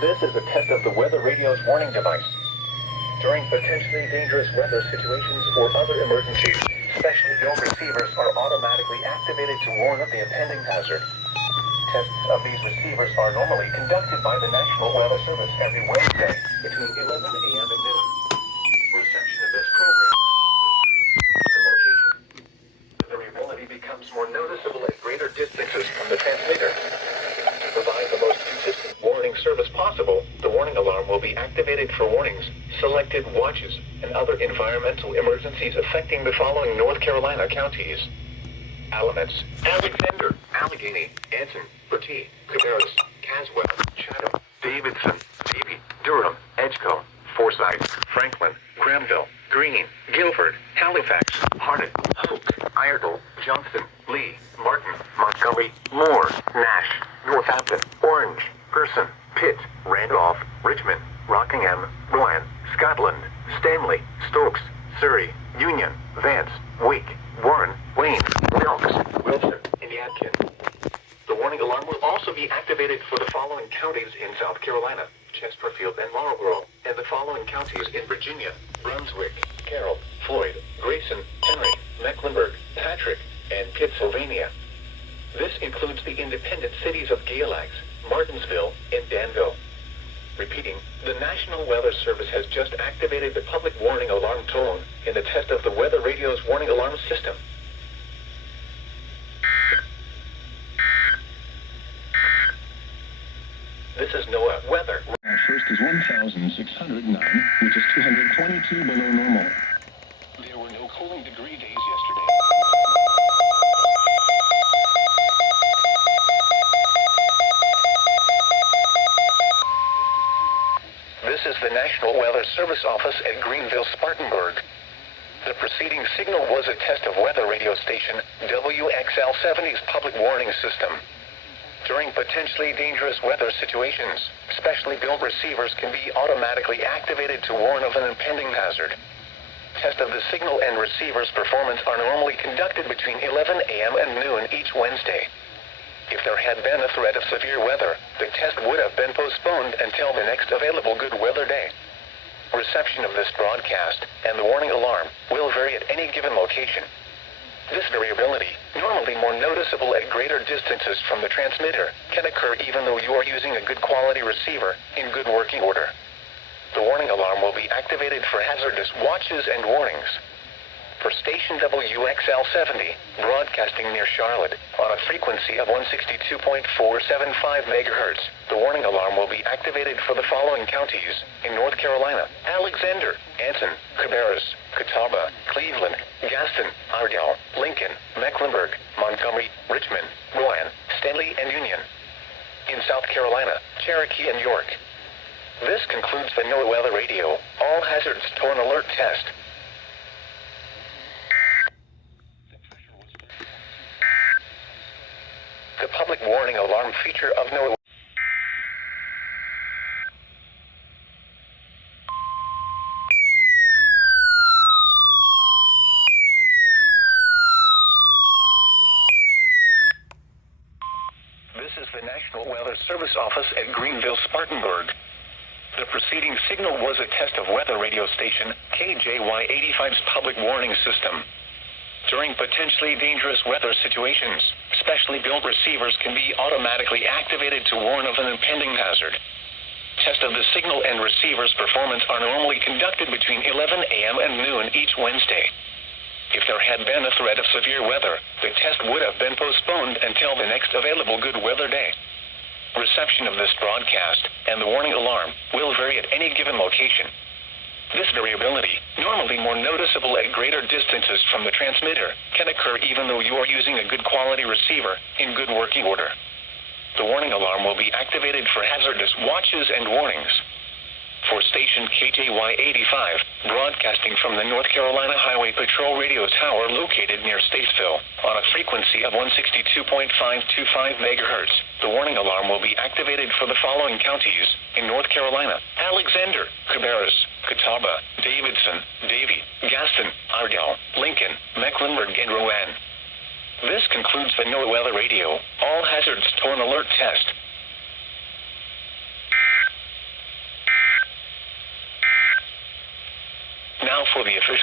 This is a test of the weather radio's warning device. During potentially dangerous weather situations or other emergencies, specially built receivers are automatically activated to warn of the impending hazard. Tests of these receivers are normally conducted by the National Weather Service every Wednesday between 11 a.m. and noon. Reception of this program will vary in location. The variability becomes more noticeable at greater distances from the transmitter. To provide the most consistent warning service possible, the warning alarm will be activated for warnings, selected watches, and other environmental emergencies affecting the following North Carolina counties: Alamance, Alexander, Allegheny, Anson, Bertie, Cabarrus, Caswell, Chatham, Davidson, Davie, Durham, Edgecombe, Forsyth, Franklin, Granville, Greene, Guilford, Halifax, Hardin, Hoke, Iredell, Johnston, Lee, Martin, Montgomery, Moore, Nash, Northampton, Orange, Person, Pitt, Randolph, Richmond, Rockingham, Rowan, Scotland, Stanley, Stokes, Surrey, Union, Vance, Wake, Warren, Wayne, Wilkes, Wilson, and Yadkin. The warning alarm will also be activated for the following counties in South Carolina: Chesterfield and Marlborough, and the following counties in Virginia: Brunswick, Carroll, Floyd, Grayson, Henry, Mecklenburg, Patrick, and Pittsylvania. This includes the independent cities of Galax, Martinsville, and Danville. Repeating, the National Weather Service has just activated the public warning alarm tone in the test of the weather radio's warning alarm system. This is NOAA weather. Our first is 1,609, which is 222 below normal. There were no cooling degree days yesterday. This is the National Weather Service office at Greenville, Spartanburg. The preceding signal was a test of weather radio station WXL-70's public warning system. During potentially dangerous weather situations, specially built receivers can be automatically activated to warn of an impending hazard. Test of the signal and receiver's performance are normally conducted between 11 a.m. and noon each Wednesday. If there had been a threat of severe weather, the test would have been postponed until the next available good weather day. Reception of this broadcast and the warning alarm will vary at any given location. This variability, normally more noticeable at greater distances from the transmitter, can occur even though you are using a good quality receiver in good working order. The warning alarm will be activated for hazardous watches and warnings. For station WXL-70, broadcasting near Charlotte, on a frequency of 162.475 MHz, the warning alarm will be activated for the following counties in North Carolina: Alexander, Anson, Cabarrus, Catawba, Cleveland, Gaston, Iredell, Lincoln, Mecklenburg, Montgomery, Richmond, Rowan, Stanley, and Union. In South Carolina, Cherokee and York. This concludes the NOAA Weather Radio All Hazards Tone Alert Test. The public warning alarm feature of NOAA. This is the National Weather Service office at Greenville, Spartanburg. The preceding signal was a test of weather radio station KJY-85's public warning system. During potentially dangerous weather situations, specially built receivers can be automatically activated to warn of an impending hazard. Test of the signal and receiver's performance are normally conducted between 11 a.m. and noon each Wednesday. If there had been a threat of severe weather, the test would have been postponed until the next available good weather day. Reception of this broadcast and the warning alarm will vary at any given location. This variability, normally more noticeable at greater distances from the transmitter, can occur even though you are using a good quality receiver in good working order. The warning alarm will be activated for hazardous watches and warnings. For station KJY-85, broadcasting from the North Carolina Highway Patrol radio tower located near Statesville, on a frequency of 162.525 MHz, the warning alarm will be activated for the following counties in North Carolina: Alexander, Cabarrus, Catawba, Davidson, Davie, Gaston, Iredell, Lincoln, Mecklenburg, and Rowan. This concludes the NOAA Weather Radio All Hazards Tone Alert Test. for the official